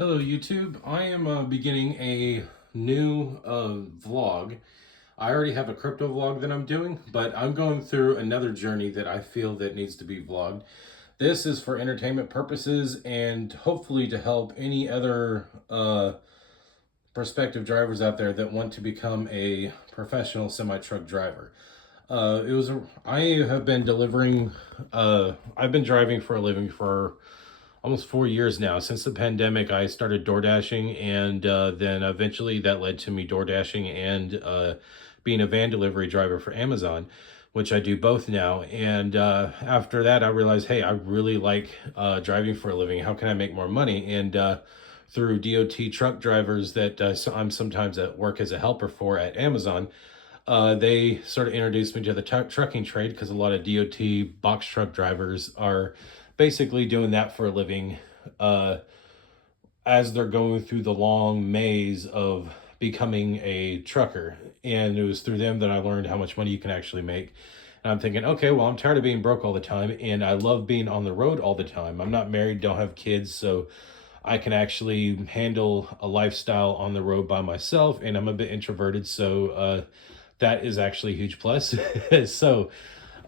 Hello YouTube, I am beginning a new vlog. I already have a crypto vlog that I'm doing, but I'm going through another journey that I feel that needs to be vlogged. This is for entertainment purposes and hopefully to help any other prospective drivers out there that want to become a professional semi-truck driver. I have been I've been driving for a living for almost 4 years now. Since the pandemic, I started door dashing, and then eventually that led to me door dashing and being a van delivery driver for Amazon, which I do both now. And after that, I realized, hey, I really like driving for a living. How can I make more money? And through DOT truck drivers that I'm sometimes at work as a helper for at Amazon, they sort of introduced me to the trucking trade because a lot of DOT box truck drivers are basically doing that for a living uh, as they're going through the long maze of becoming a trucker. And it was through them that I learned how much money you can actually make. And I'm thinking, okay, well, I'm tired of being broke all the time, and I love being on the road all the time. I'm not married, don't have kids, so I can actually handle a lifestyle on the road by myself, and I'm a bit introverted, so that is actually a huge plus. So,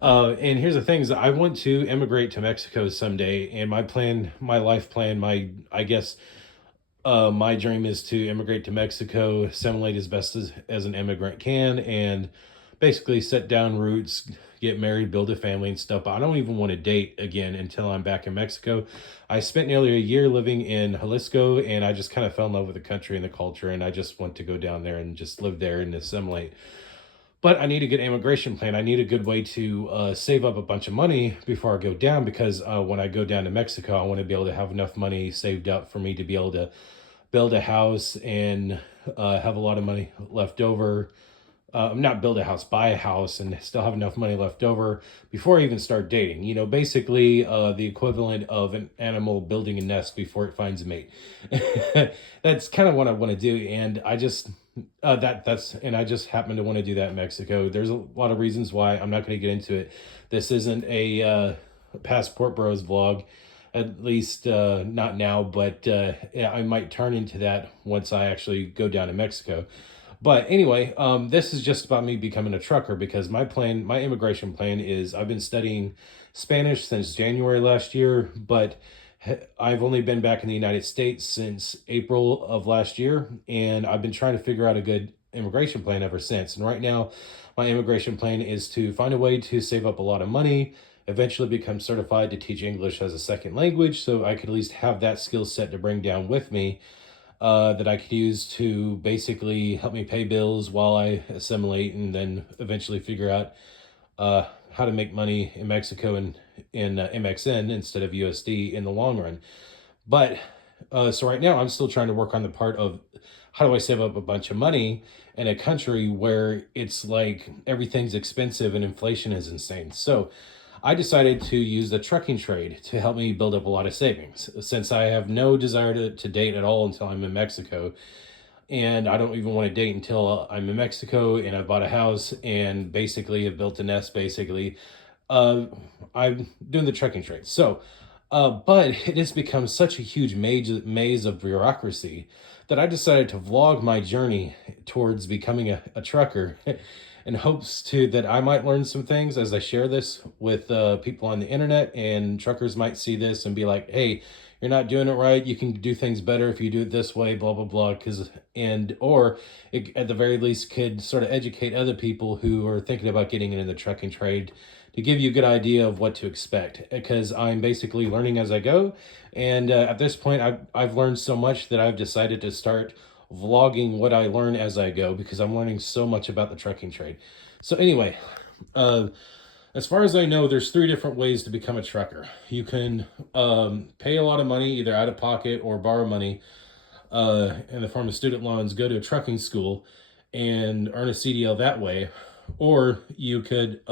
and here's the thing: is I want to immigrate to Mexico someday, and my plan, my life plan, my dream is to immigrate to Mexico, assimilate as best as an immigrant can, and basically set down roots, get married, build a family and stuff. But I don't even want to date again until I'm back in Mexico. I spent nearly a year living in Jalisco, and I just kind of fell in love with the country and the culture, and I just want to go down there and just live there and assimilate. But I need a good immigration plan. I need a good way to save up a bunch of money before I go down, because when I go down to Mexico, I want to be able to have enough money saved up for me to be able to build a house and have a lot of money left over. Not build a house, buy a house, and still have enough money left over before I even start dating. You know, basically the equivalent of an animal building a nest before it finds a mate. That's kind of what I want to do, and I just and I just happen to want to do that in Mexico. There's a lot of reasons why. I'm not going to get into it. This isn't a Passport Bros vlog, at least not now, but yeah, I might turn into that once I actually go down to Mexico. But anyway, this is just about me becoming a trucker, because my immigration plan is, I've been studying Spanish since January last year, but I've only been back in the United States since April of last year, and I've been trying to figure out a good immigration plan ever since. And right now, my immigration plan is to find a way to save up a lot of money, eventually become certified to teach English as a second language, so I could at least have that skill set to bring down with me, that I could use to basically help me pay bills while I assimilate, and then eventually figure out how to make money in Mexico and in MXN instead of USD in the long run. But so right now, I'm still trying to work on the part of how do I save up a bunch of money in a country where it's like everything's expensive and inflation is insane. So I decided to use the trucking trade to help me build up a lot of savings, since I have no desire to date at all until I'm in Mexico. And I don't even want to date until I'm in Mexico and I've bought a house and basically have built a nest, basically. Uh, I'm doing the trucking trade. So, but it has become such a huge maze of bureaucracy that I decided to vlog my journey towards becoming a trucker in hopes to that I might learn some things as I share this with people on the internet, and truckers might see this and be like, hey, you're not doing it right. You can do things better if you do it this way, blah, blah, blah. Or it, at the very least, could sort of educate other people who are thinking about getting into the trucking trade, to give you a good idea of what to expect, because I'm basically learning as I go. And at this point, I've learned so much that I've decided to start vlogging what I learn as I go, because I'm learning so much about the trucking trade. So anyway, uh, as far as I know, there's three different ways to become a trucker. You can pay a lot of money, either out of pocket or borrow money in the form of student loans, go to a trucking school and earn a CDL that way. Or you could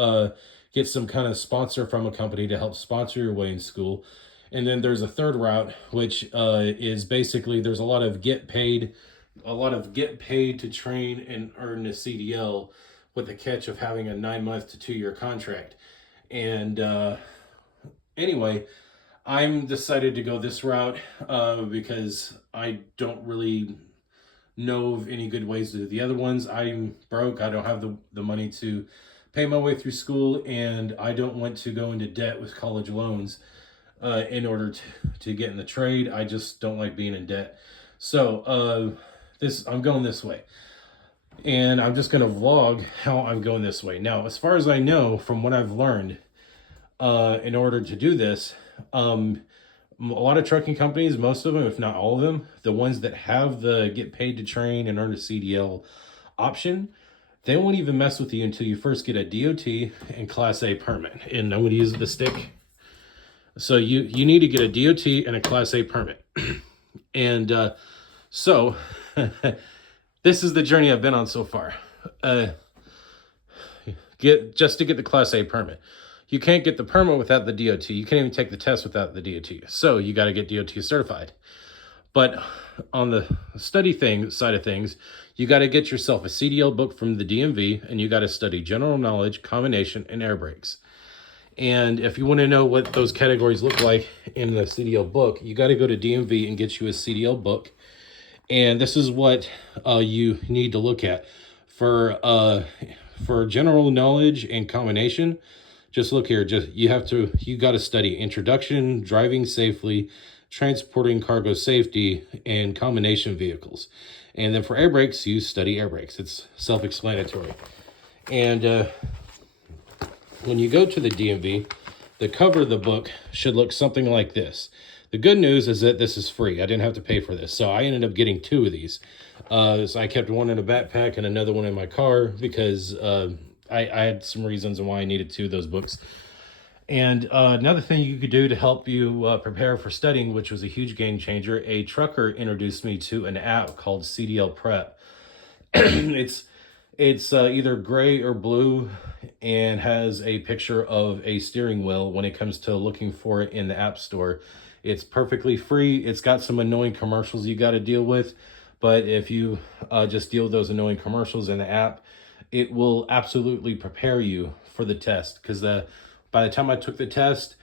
get some kind of sponsor from a company to help sponsor your way in school. And then there's a third route, which is basically there's a lot of get paid to train and earn a CDL, with the catch of having a 9 month to 2 year contract. And anyway, I'm decided to go this route because I don't really know of any good ways to do the other ones. I'm broke. I don't have the money to pay my way through school, and I don't want to go into debt with college loans in order to get in the trade. I just don't like being in debt. So I'm going this way. And I'm just going to vlog how I'm going this way. Now, as far as I know, from what I've learned, in order to do this, a lot of trucking companies, most of them, if not all of them, the ones that have the get paid to train and earn a CDL option, they won't even mess with you until you first get a DOT and Class A permit. And I'm going to use the stick. So you need to get a DOT and a Class A permit. And so this is the journey I've been on so far. Just to get the Class A permit. You can't get the permit without the DOT. You can't even take the test without the DOT. So you got to get DOT certified. But on the study side of things, you got to get yourself a CDL book from the DMV, and you got to study general knowledge, combination, and air brakes. And if you want to know what those categories look like in the CDL book, you got to go to DMV and get you a CDL book. And this is what you need to look at for general knowledge and combination. Just look here. You got to study introduction, driving safely, transporting cargo safety, and combination vehicles. And then for air brakes, you study air brakes. It's self-explanatory. And when you go to the DMV, the cover of the book should look something like this. The good news is that this is free. I didn't have to pay for this. So I ended up getting 2 of these. So I kept one in a backpack and another one in my car because I had some reasons why I needed 2 of those books. And another thing you could do to help you prepare for studying, which was a huge game changer, a trucker introduced me to an app called CDL Prep. It's either gray or blue and has a picture of a steering wheel when it comes to looking for it in the App Store. It's perfectly free. It's got some annoying commercials you got to deal with. But if you just deal with those annoying commercials in the app, it will absolutely prepare you for the test. Because by the time I took the test,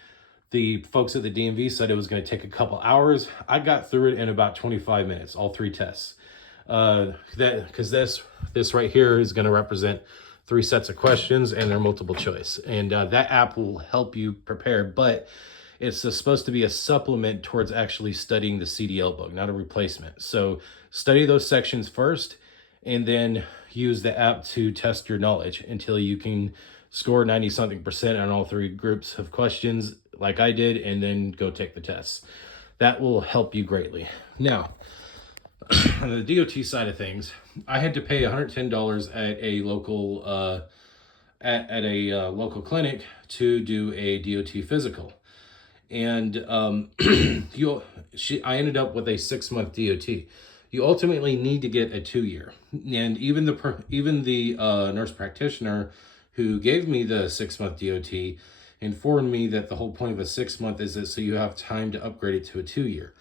the folks at the DMV said it was going to take a couple hours. I got through it in about 25 minutes, all 3 tests. Because this right here is going to represent 3 sets of questions and they're multiple choice. And that app will help you prepare, but it's supposed to be a supplement towards actually studying the CDL book, not a replacement. So study those sections first and then use the app to test your knowledge until you can score 90-something% on all 3 groups of questions like I did, and then go take the tests. That will help you greatly. Now, on the DOT side of things, I had to pay $110 at a local local clinic to do a DOT physical. And I ended up with a 6-month DOT. You ultimately need to get a 2-year. And even the nurse practitioner who gave me the 6-month DOT informed me that the whole point of a 6-month is that so you have time to upgrade it to a 2-year.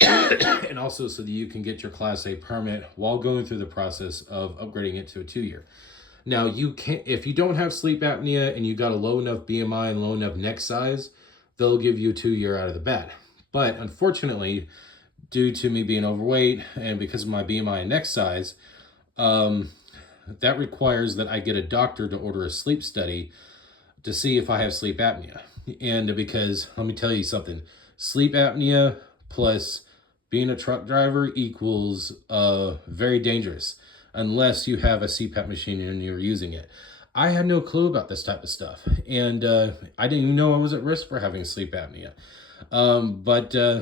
And also so that you can get your Class A permit while going through the process of upgrading it to a 2-year. Now, if you don't have sleep apnea and you got a low enough BMI and low enough neck size, they'll give you a 2-year out of the bat. But unfortunately, due to me being overweight and because of my BMI and neck size, that requires that I get a doctor to order a sleep study to see if I have sleep apnea. And because, let me tell you something, sleep apnea plus being a truck driver equals very dangerous unless you have a CPAP machine and you're using it. I had no clue about this type of stuff, and I didn't even know I was at risk for having sleep apnea.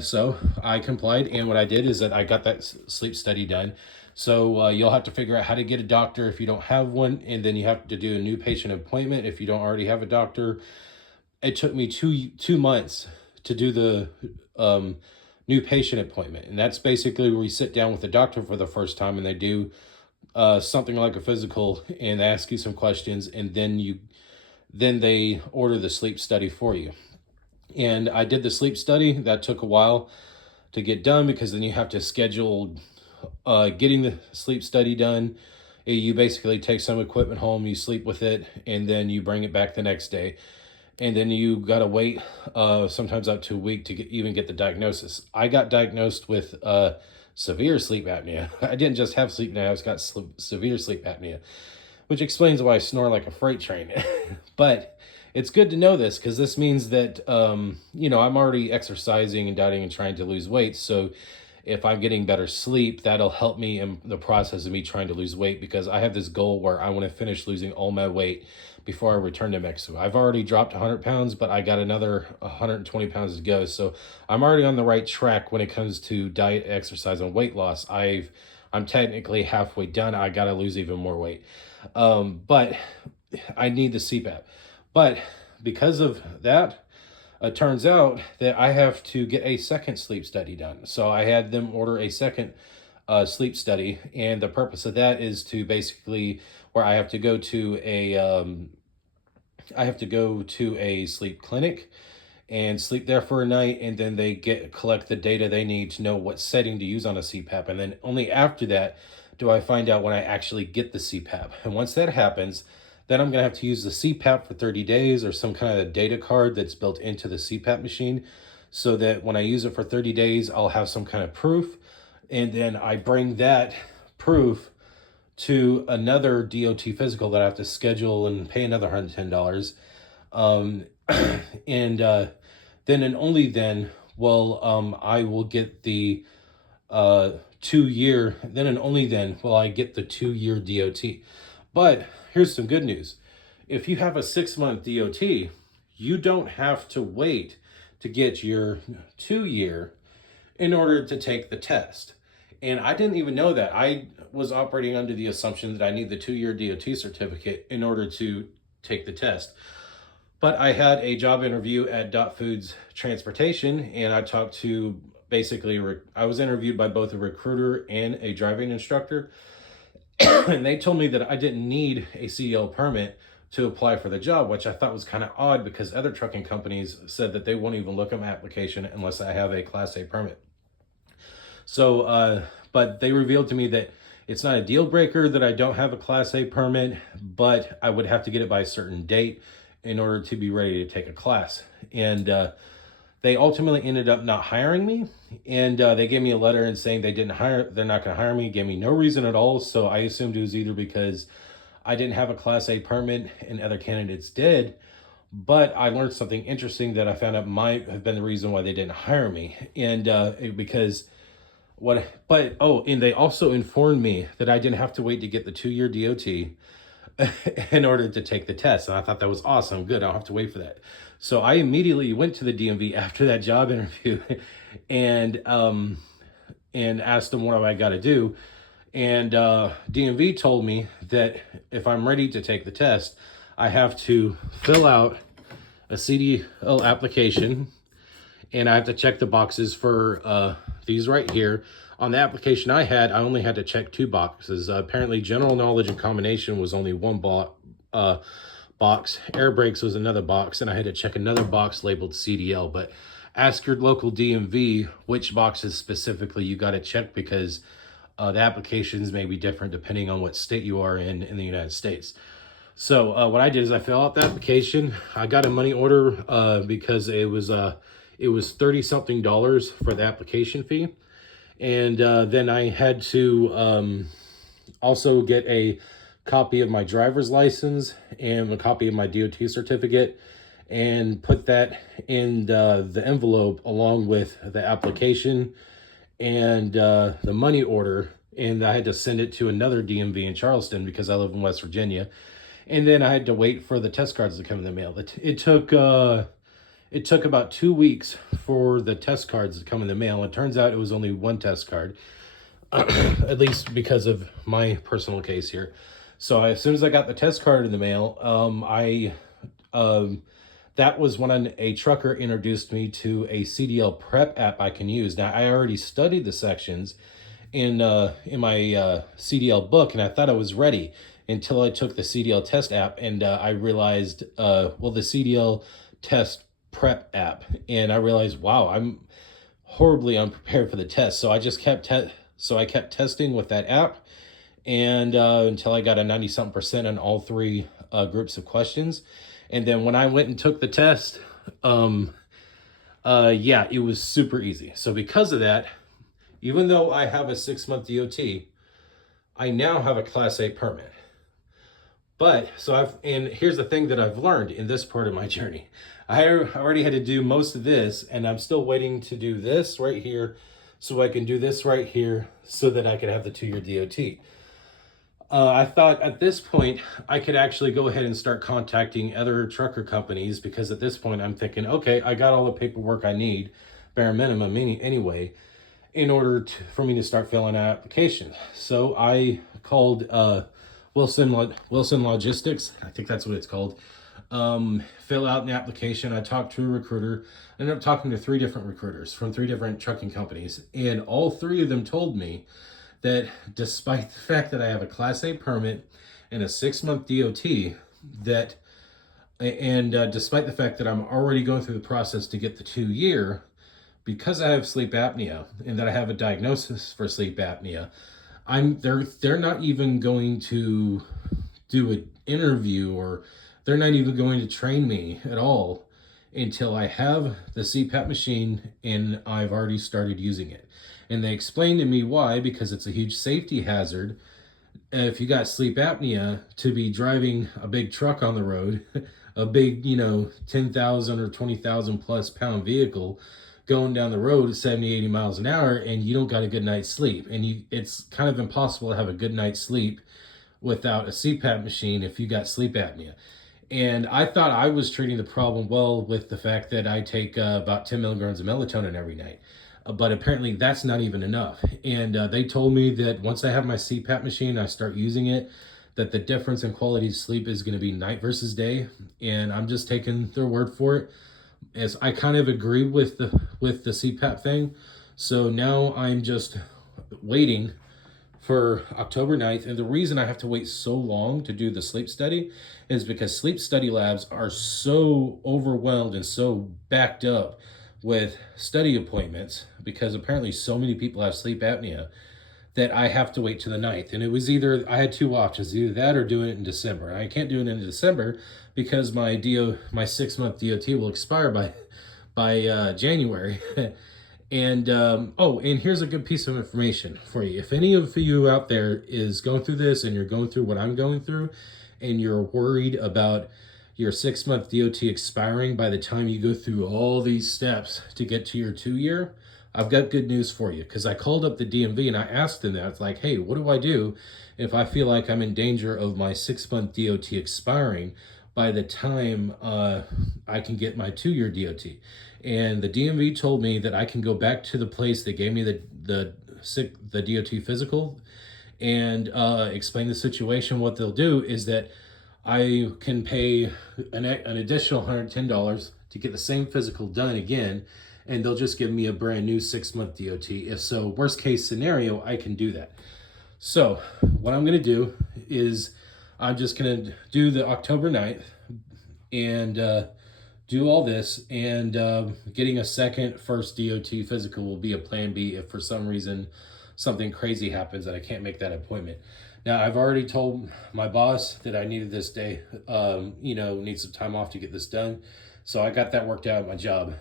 So I complied, and what I did is that I got that sleep study done. So you'll have to figure out how to get a doctor if you don't have one, and then you have to do a new patient appointment if you don't already have a doctor. It took me two months to do the new patient appointment, and that's basically where you sit down with the doctor for the first time, and they do something like a physical and ask you some questions, and then they order the sleep study for you. And I did the sleep study. That took a while to get done because then you have to schedule getting the sleep study done. You basically take some equipment home, you sleep with it, and then you bring it back the next day. and then you got to wait sometimes up to a week to even get the diagnosis. I got diagnosed with severe sleep apnea. I didn't just have sleep apnea, I was got severe sleep apnea, which explains why I snore like a freight train. But it's good to know this, because this means that I'm already exercising and dieting and trying to lose weight. So if I'm getting better sleep, that'll help me in the process of me trying to lose weight, because I have this goal where I want to finish losing all my weight before I return to Mexico. I've already dropped 100 pounds, but I got another 120 pounds to go. So I'm already on the right track when it comes to diet, exercise, and weight loss. I'm technically halfway done. I got to lose even more weight. But I need the CPAP. But because of that, it turns out that I have to get a second sleep study done. So I had them order a second sleep study, and the purpose of that is to basically where I have to go to a sleep clinic and sleep there for a night, and then they collect the data they need to know what setting to use on a CPAP, and then only after that do I find out when I actually get the CPAP. And once that happens, then I'm going to have to use the CPAP for 30 days or some kind of data card that's built into the CPAP machine, so that when I use it for 30 days, I'll have some kind of proof. And then I bring that proof to another DOT physical that I have to schedule and pay another $110. And then and only then will I will get the 2 year, then and only then will I get the 2 year DOT. But here's some good news. If you have a 6-month DOT, you don't have to wait to get your 2 year in order to take the test. And I didn't even know that. I was operating under the assumption that I need the 2 year DOT certificate in order to take the test. But I had a job interview at Dot Foods Transportation, and I talked to I was interviewed by both a recruiter and a driving instructor. And they told me that I didn't need a CDL permit to apply for the job, which I thought was kind of odd, because other trucking companies said that they won't even look at my application unless I have a Class A permit. So, but they revealed to me that it's not a deal breaker that I don't have a Class A permit, but I would have to get it by a certain date in order to be ready to take a class. And they ultimately ended up not hiring me, and they gave me a letter and saying they're not going to hire me. Gave me no reason at all. So I assumed it was either because I didn't have a Class A permit and other candidates did. But I learned something interesting that I found out might have been the reason why they didn't hire me. And and they also informed me that I didn't have to wait to get the 2 year DOT in order to take the test. And I thought that was awesome. Good, I don't have to wait for that. So I immediately went to the DMV after that job interview and asked them what I got to do. And DMV told me that if I'm ready to take the test, I have to fill out a CDL application, and I have to check the boxes for these right here. On the application I only had to check 2 boxes. Apparently, general knowledge and combination was only one box. Air brakes was another box, and I had to check another box labeled CDL. But ask your local DMV which boxes specifically you got to check, because the applications may be different depending on what state you are in the United States. So what I did is I filled out the application. I got a money order because it was $30-something for the application fee. And then I had to also get a copy of my driver's license and a copy of my DOT certificate, and put that in the envelope along with the application and the money order. And I had to send it to another DMV in Charleston because I live in West Virginia. And then I had to wait for the test cards to come in the mail. It took about 2 weeks for the test cards to come in the mail. It turns out it was only one test card, at least because of my personal case here. So as soon as I got the test card in the mail, that was when a trucker introduced me to a CDL prep app I can use. Now, I already studied the sections in my CDL book, and I thought I was ready until I took the CDL test app, and I realized, the CDL test prep app, and I realized, wow, I'm horribly unprepared for the test. So I just kept testing with that app, and until I got a 90-something% on all 3 groups of questions. And then when I went and took the test, yeah, it was super easy. So because of that, even though I have a 6-month DOT, I now have a Class A permit. But and here's the thing that I've learned in this part of my journey. I already had to do most of this, and I'm still waiting to do this right here so I can do this right here so that I could have the 2-year DOT. I thought at this point I could actually go ahead and start contacting other trucker companies, because at this point I'm thinking, okay, I got all the paperwork I need, bare minimum anyway, in order for me to start filling out applications. So I called Wilson Logistics, I think that's what it's called. Fill out an application. I talked to a recruiter. I ended up talking to 3 different recruiters from 3 different trucking companies, and all 3 of them told me that despite the fact that I have a Class A permit and a 6-month DOT, despite the fact that I'm already going through the process to get the 2-year, because I have sleep apnea and that I have a diagnosis for sleep apnea, they're not even going to do an interview, or they're not even going to train me at all until I have the CPAP machine and I've already started using it. And they explained to me why, because it's a huge safety hazard if you got sleep apnea to be driving a big truck on the road, a big, 10,000 or 20,000 plus pound vehicle going down the road at 70, 80 miles an hour, and you don't got a good night's sleep. And it's kind of impossible to have a good night's sleep without a CPAP machine if you got sleep apnea. And I thought I was treating the problem well with the fact that I take about 10 milligrams of melatonin every night. But apparently that's not even enough. And they told me that once I have my CPAP machine, I start using it, that the difference in quality of sleep is going to be night versus day. And I'm just taking their word for it, as I kind of agree with the CPAP thing. So now I'm just waiting for October 9th. And the reason I have to wait so long to do the sleep study is because sleep study labs are so overwhelmed and so backed up with study appointments, because apparently so many people have sleep apnea, that I have to wait to the 9th. And it was I had 2 options, either that or doing it in December. I can't do it in December because my 6-month DOT will expire by January. And and here's a good piece of information for you. If any of you out there is going through this and you're going through what I'm going through, and you're worried about your 6-month DOT expiring by the time you go through all these steps to get to your 2-year, I've got good news for you. Because I called up the DMV and I asked them that. It's like, hey, what do I do if I feel like I'm in danger of my 6-month DOT expiring by the time I can get my 2-year DOT? And the DMV told me that I can go back to the place that gave me the DOT physical and explain the situation. What they'll do is that I can pay an additional $110 to get the same physical done again, and they'll just give me a brand new 6-month DOT. If so, worst case scenario, I can do that. So what I'm going to do is I'm just going to do the October 9th and do all this, and getting a first DOT physical will be a plan B if for some reason something crazy happens that I can't make that appointment. Now, I've already told my boss that I needed this day, need some time off to get this done. So I got that worked out at my job.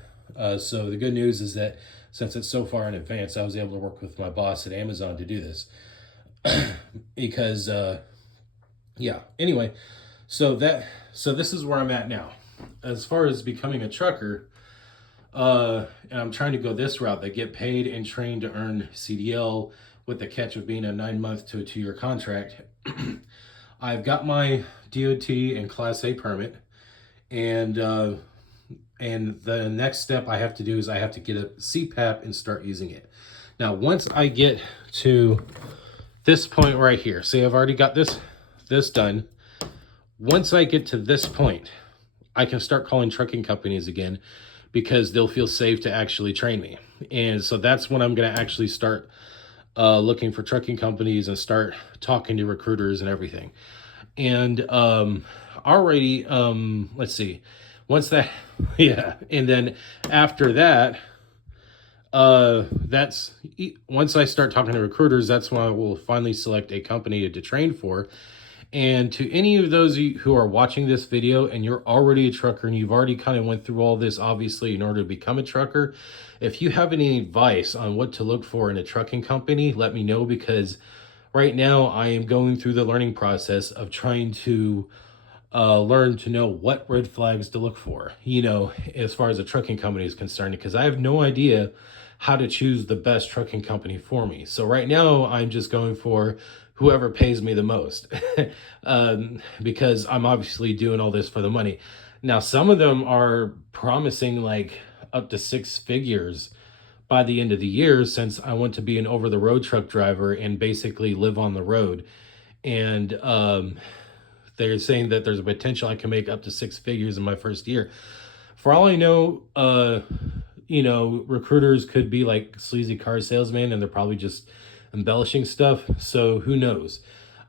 So the good news is that since it's so far in advance, I was able to work with my boss at Amazon to do this. Because, anyway, so this is where I'm at now. As far as becoming a trucker, and I'm trying to go this route, that get paid and trained to earn CDL, with the catch of being a 9-month to a 2-year contract. I've got my DOT and Class A permit, and the next step I have to do is I have to get a CPAP and start using it. Now, once I get to this point right here, see, I've already got this done. Once I get to this point, I can start calling trucking companies again, because they'll feel safe to actually train me. And so that's when I'm going to actually start looking for trucking companies and start talking to recruiters and everything. And already, let's see, once that, and then after that, once I start talking to recruiters, that's when I will finally select a company to train for. And to any of those of you who are watching this video and you're already a trucker and you've already kind of went through all this, obviously, in order to become a trucker, if you have any advice on what to look for in a trucking company, let me know, because right now I am going through the learning process of trying to learn to know what red flags to look for, as far as a trucking company is concerned, because I have no idea how to choose the best trucking company for me. So right now I'm just going for whoever pays me the most, because I'm obviously doing all this for the money. Now, some of them are promising like up to 6 figures by the end of the year, since I want to be an over the road truck driver and basically live on the road. And they're saying that there's a potential I can make up to 6 figures in my first year. For all I know, recruiters could be like sleazy car salesmen, and they're probably just embellishing stuff. So who knows?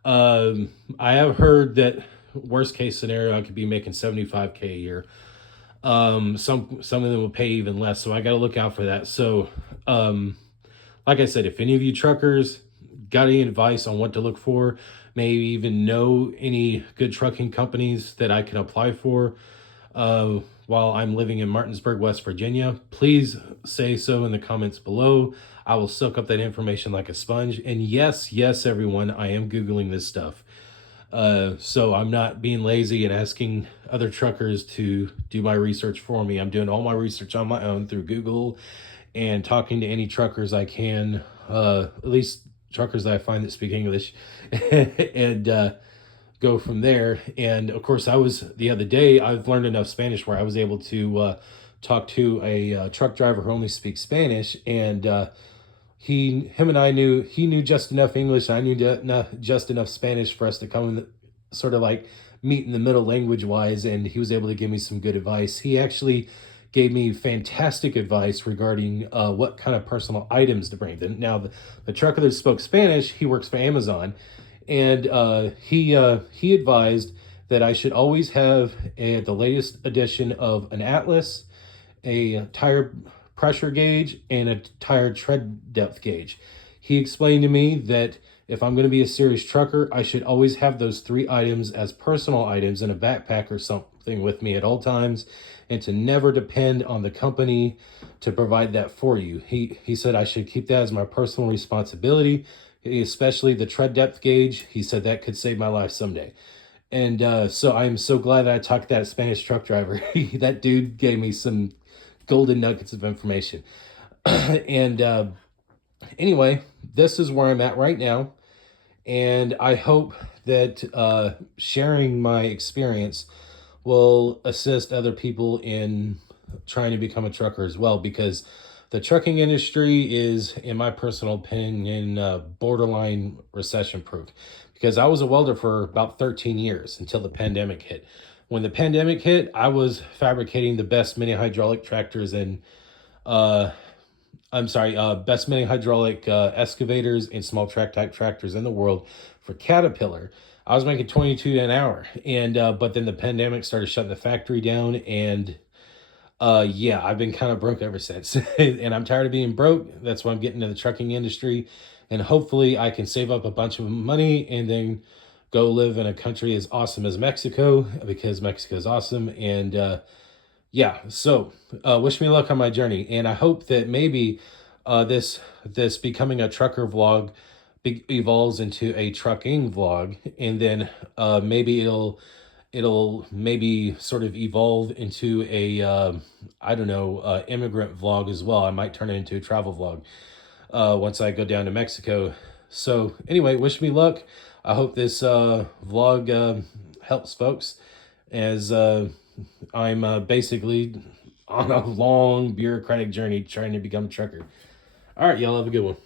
I have heard that worst case scenario, I could be making 75K a year. Some of them will pay even less, so I got to look out for that. So, like I said, if any of you truckers got any advice on what to look for, maybe even know any good trucking companies that I can apply for while I'm living in Martinsburg, West Virginia, please say so in the comments below. I will soak up that information like a sponge. And yes, everyone, I am Googling this stuff. So I'm not being lazy and asking other truckers to do my research for me. I'm doing all my research on my own through Google and talking to any truckers I can, at least truckers that I find that speak English, and go from there. And of course, the other day, I've learned enough Spanish where I was able to talk to a truck driver who only speaks Spanish, and he knew just enough English. I knew just enough Spanish for us to come in, sort of like meet in the middle language wise, and he was able to give me some good advice. He actually gave me fantastic advice regarding what kind of personal items to bring. Now, the trucker that spoke Spanish, he works for Amazon, and he advised that I should always have the latest edition of an Atlas, a tire pressure gauge, and a tire tread depth gauge. He explained to me that if I'm going to be a serious trucker, I should always have those 3 items as personal items in a backpack or something with me at all times, and to never depend on the company to provide that for you. He said I should keep that as my personal responsibility, especially the tread depth gauge. He said that could save my life someday. And so I'm so glad that I talked to that Spanish truck driver. That dude gave me some golden nuggets of information. And anyway, this is where I'm at right now. And I hope that sharing my experience will assist other people in trying to become a trucker as well, because the trucking industry is, in my personal opinion, borderline recession proof. Because I was a welder for about 13 years until the pandemic hit. When the pandemic hit, I was fabricating the best mini hydraulic tractors and best mini hydraulic excavators and small track type tractors in the world for Caterpillar. I was making 22 an hour, and but then the pandemic started shutting the factory down, and I've been kind of broke ever since. And I'm tired of being broke. That's why I'm getting into the trucking industry, and hopefully I can save up a bunch of money and then go live in a country as awesome as Mexico, because Mexico is awesome. And so wish me luck on my journey, and I hope that maybe this becoming a trucker vlog evolves into a trucking vlog, and then maybe it'll maybe sort of evolve into a immigrant vlog as well. I might turn it into a travel vlog once I go down to Mexico. So anyway, wish me luck. I hope this vlog helps folks, as I'm basically on a long bureaucratic journey trying to become a trucker. All right, y'all have a good one.